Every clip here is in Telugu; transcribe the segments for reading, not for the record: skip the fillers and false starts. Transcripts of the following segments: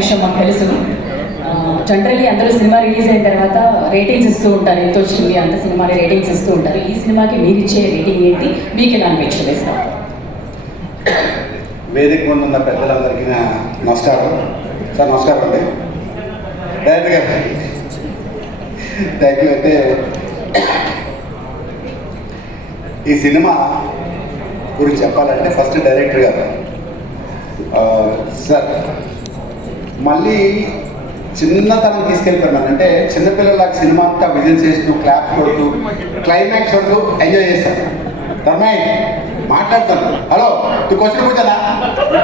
విషయం మాకు తెలుసు. జనరల్లీ అందరూ సినిమా రిలీజ్ అయిన తర్వాత రేటింగ్స్ ఇస్తూ ఉంటారు, ఎంత వచ్చింది అంత సినిమాని రేటింగ్స్ ఇస్తూ ఉంటారు. ఈ సినిమాకి మీరు ఇచ్చే రేటింగ్ ఏంటి, మీకు ఎలా అనిపించింది సార్? వేదిక ముందున్న పెద్దలందరికీ నమస్కారం సార్. నమస్కారం అండి డైరెక్టర్ గారు, థ్యాంక్ యూ. అయితే ఈ సినిమా గురించి చెప్పాలంటే ఫస్ట్ డైరెక్టర్ గారు సార్ మళ్ళీ చిన్నతనం తీసుకెళ్ళిపోయినాను. అంటే చిన్నపిల్లలకు సినిమా అంతా విజిల్ చేస్తూ క్లాప్ కొడుతూ క్లైమాక్స్ కొడుతూ ఎంజాయ్ చేశాను. ధర్మాయి మాట్లాడతాను, హలో తు క్వశ్చన్ కూర్చోదా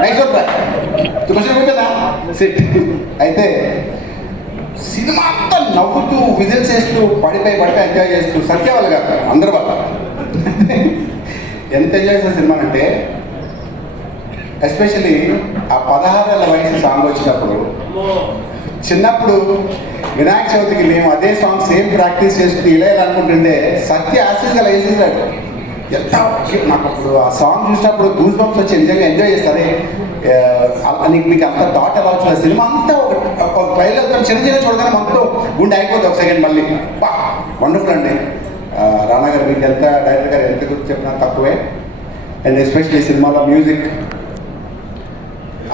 నెక్స్ట్ తు క్వశ్చన్ కూర్చోదా సిట్. అయితే సినిమా అంతా నవ్వుతూ విజిల్ చేస్తూ పడిపోయి ఎంజాయ్ చేస్తూ సత్య వాళ్ళు కాదు అందరి వల్ల ఎంత ఎంజాయ్ చేసిన సినిమా అంటే, ఎస్పెషలీ ఆ 16 ఏళ్ల వయసు సాంగ్ వచ్చినప్పుడు, చిన్నప్పుడు వినాయక చవితికి మేము అదే సాంగ్ సేమ్ ప్రాక్టీస్ చేస్తూ ఇలా అనుకుంటుండే సత్య ఆశీస్గా వేసేసాడు. ఎంత నాకు అప్పుడు ఆ సాంగ్ చూసినప్పుడు గూస్ బంప్స్ వచ్చి ఎంజాయ్ చేస్తారే. నీకు మీకు అంత థాట్ ఎలా వచ్చిన సినిమా అంతా ఒక ట్రైలర్ చిన్న చూడగానే మొత్తం గుండె అయిపోతుంది ఒక సెకండ్ మళ్ళీ. వండర్ఫుల్ అండి. రానా గారు మీకు ఎంత, డైరెక్టర్ గారు ఎంత గురించి చెప్పినా తక్కువే. అండ్ ఎస్పెషల్లీ సినిమాలో మ్యూజిక్,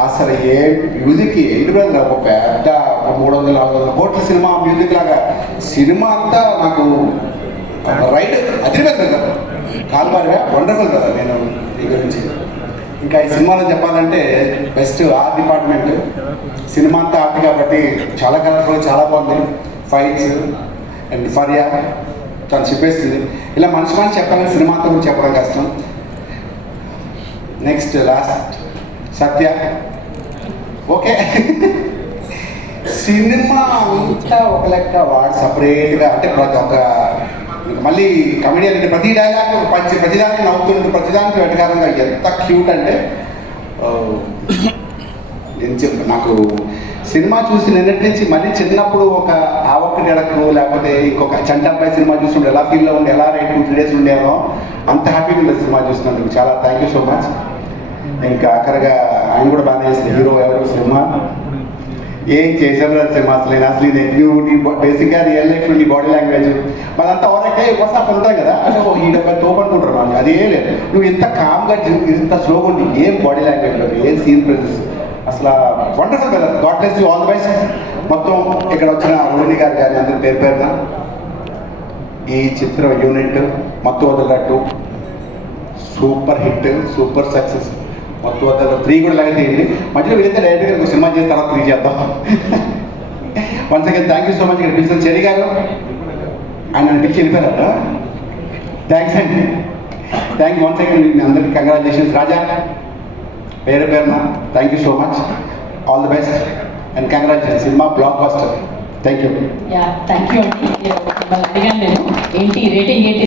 అసలు ఏ మ్యూజిక్ ఏంటి బ్రదర్, ఒక పెద్ద 300-400 కోట్ల సినిమా మ్యూజిక్ లాగా సినిమా అంతా నాకు రైట్ అదిరిపోయింది కదా. కాల్బారిగా వండర్ఫుల్ కదా. నేను ఈ గురించి ఇంకా ఈ సినిమాలో చెప్పాలంటే బెస్ట్ ఆర్ట్ డిపార్ట్మెంట్. సినిమా అంతా ఆర్ట్ కాబట్టి చాలా కలర్ఫుల్, చాలా బాగుంది. ఫైట్స్ అండ్ ఫరియా తను చెప్పేస్తుంది. ఇలా మనిషి చెప్పాలని సినిమా అంతా గురించి చెప్పడం కష్టం. నెక్స్ట్ లాస్ట్ సత్య. ఓకే సినిమా అంతా ఒక లెక్క వాడు సపరేట్గా, అంటే ప్రతి ఒక్క మళ్ళీ కమెడియన్ అంటే ప్రతి డైలాగ్ ప్రతిదానికి నవ్వుతుంటూ ప్రతిదానికి వెటకారంగా ఎంత క్యూట్ అంటే నాకు సినిమా చూసి నిన్నటి నుంచి మళ్ళీ చిన్నప్పుడు ఒక ఆవక్కటి ఎడకు లేకపోతే ఇంకొక చంటబ్బాయి సినిమా చూసినప్పుడు ఎలా ఫీల్లో ఉండి ఎలా 2-3 days ఉండేమో అంత హ్యాపీగా ఉంది సినిమా చూసినందుకు. చాలా థ్యాంక్ యూ సో మచ్. ఇంకా ఆఖరిగా ఆయన కూడా బాగా చేసిన హీరో ఎవరు సినిమా ఏం చేసావు సినిమా అసలు నేను బేసిక్గా రియల్ లైఫ్ నీ బాడీ లాంగ్వేజ్ మనంతా ఓవరాక్టే ఒకసారి ఉంటాయి కదా, అంటే ఈ డబ్బా తోపనుకుంటారు మనం. అదే లేదు, నువ్వు ఇంత కామ్గా ఇంత స్లోగా ఉండి ఏం బాడీ లాంగ్వేజ్లో ఏం సీన్ ప్రెజెస్ అసలు వండర్ఫుల్ కదా. God bless you, all the best. మొత్తం ఇక్కడ వచ్చిన రోహిణి గారు కానీ అందరి పేరున ఈ చిత్ర యూనిట్ మొత్తం వదలట్టు సూపర్ హిట్, సూపర్ సక్సెస్. మొత్తం వద్ద 3 కూడా లాగేయండి. మధ్యలో వెళితే డైరెక్ట్గా ఒక సినిమా చేసిన తర్వాత 3 చేద్దాం. Once again thank you so much. ఇక్కడ పిలిచిన చెరి గారు ఆయన అనిపించి వెళ్ళిపోయారట. థ్యాంక్స్ అండి, థ్యాంక్ యూ వన్స్ అగైన్. మీ అందరికీ కంగ్రాచులేషన్స్. రాజా పేరున thank you so much. All the best and congratulations. Cinema block buster. Thank you. Thank you అండి. అడిగాను నేను ఏంటి రేటింగ్ ఏంటి